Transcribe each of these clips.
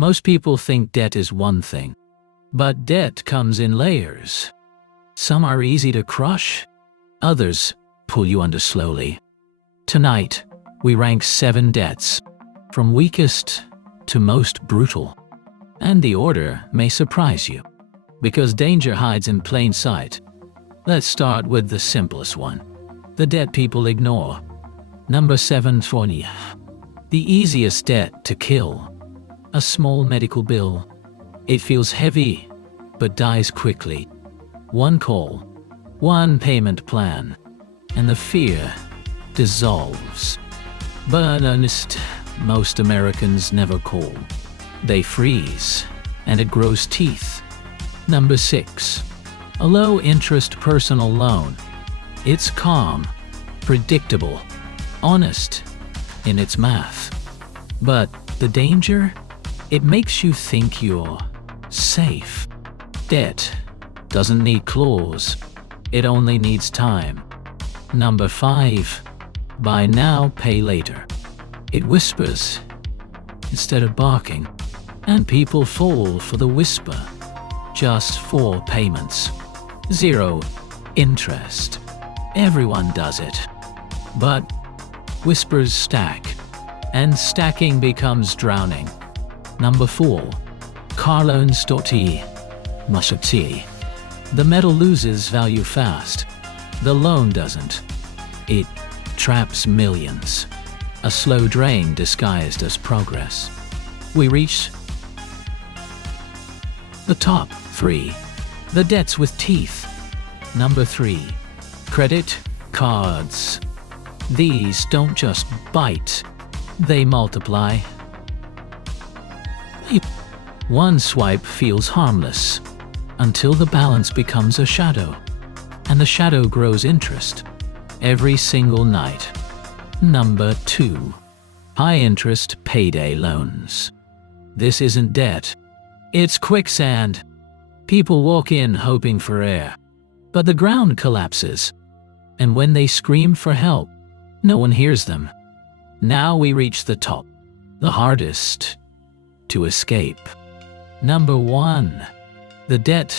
Most people think debt is one thing, but debt comes in layers. Some are easy to crush, others pull you under slowly. Tonight, we rank 7 debts, from weakest to most brutal. And the order may surprise you, because danger hides in plain sight. Let's start with the simplest one, the debt people ignore. Number 740. The easiest debt to kill. A small medical bill. It feels heavy, but dies quickly. One call, one payment plan, and the fear dissolves. But honest, most Americans never call. They freeze, and it grows teeth. Number 6. A low-interest personal loan. It's calm, predictable, honest in its math. But the danger? It makes you think you're safe. Debt doesn't need claws. It only needs time. Number 5. Buy now, pay later. It whispers instead of barking, and people fall for the whisper. Just 4 payments. 0 interest. Everyone does it. But whispers stack, and stacking becomes drowning. Number 4. Car loans. The metal loses value fast. The loan doesn't. It traps millions. A slow drain disguised as progress. We reach the top 3. The debts with teeth. Number 3. Credit cards. These don't just bite, they multiply. One swipe feels harmless, until the balance becomes a shadow, and the shadow grows interest every single night. Number 2. High-interest payday loans. This isn't debt. It's quicksand. People walk in hoping for air, but the ground collapses, and when they scream for help, no one hears them. Now we reach the top, the hardest to escape. Number 1. The debt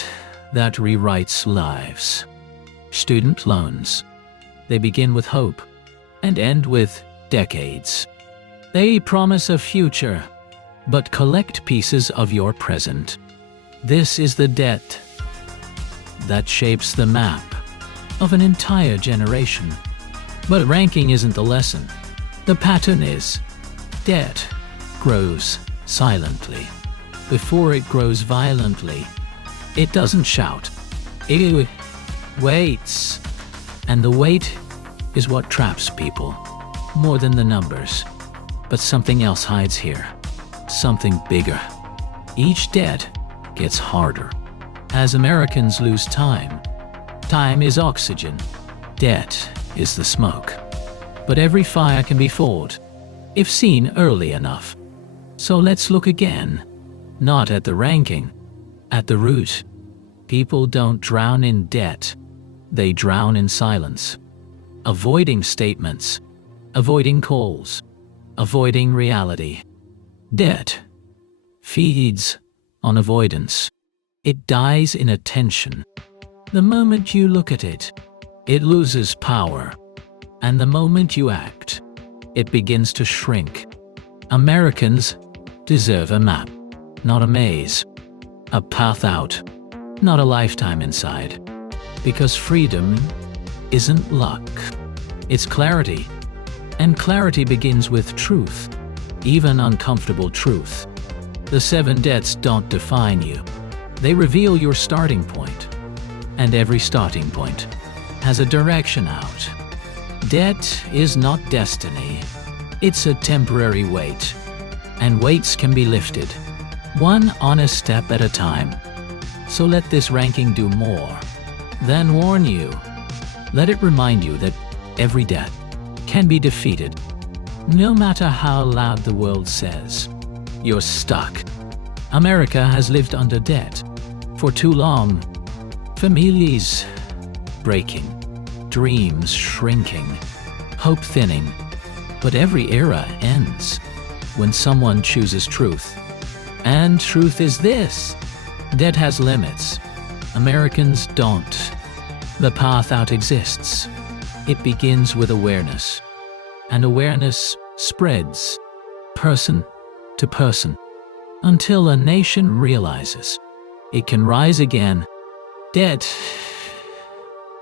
that rewrites lives. Student loans. They begin with hope and end with decades. They promise a future, but collect pieces of your present. This is the debt that shapes the map of an entire generation. But ranking isn't the lesson. The pattern is, debt grows silently. Before it grows violently, it doesn't shout. It waits. And the wait is what traps people, more than the numbers. But something else hides here. Something bigger. Each debt gets harder. As Americans lose time, time is oxygen. Debt is the smoke. But every fire can be fought, if seen early enough. So let's look again. Not at the ranking, at the root. People don't drown in debt. They drown in silence. Avoiding statements, avoiding calls, avoiding reality. Debt feeds on avoidance. It dies in attention. The moment you look at it, it loses power. And the moment you act, it begins to shrink. Americans deserve a map, not a maze. A path out, not a lifetime inside. Because freedom isn't luck, it's clarity. And clarity begins with truth, even uncomfortable truth. The 7 debts don't define you. They reveal your starting point. And every starting point has a direction out. Debt is not destiny. It's a temporary weight. And weights can be lifted, one honest step at a time. So let this ranking do more than warn you. Let it remind you that every debt can be defeated, no matter how loud the world says you're stuck. America has lived under debt for too long. Families breaking, dreams shrinking, hope thinning. But every era ends when someone chooses truth. And truth is this: debt has limits. Americans don't. The path out exists. It begins with awareness. And awareness spreads, person to person, until a nation realizes it can rise again. Debt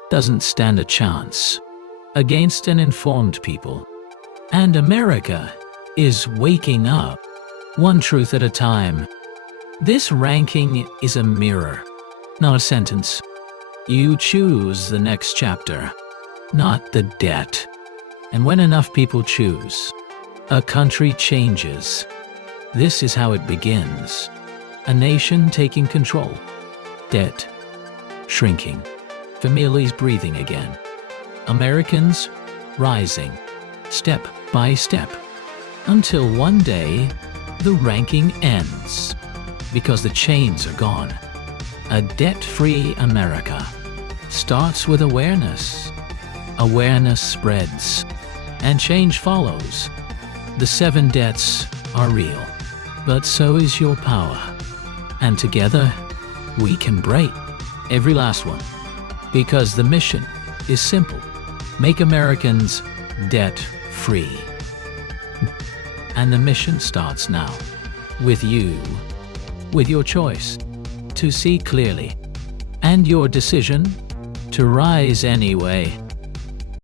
doesn't stand a chance against an informed people. And America is waking up, one truth at a time. This ranking is a mirror, not a sentence. You choose the next chapter, not the debt. And when enough people choose, a country changes. This is how it begins. A nation taking control. Debt shrinking. Families breathing again. Americans rising, step by step, until one day the ranking ends, because the chains are gone. A debt-free America starts with awareness. Awareness spreads, and change follows. The 7 debts are real, but so is your power. And together, we can break every last one. Because the mission is simple: make Americans debt-free. And the mission starts now, with you, with your choice to see clearly, and your decision to rise anyway.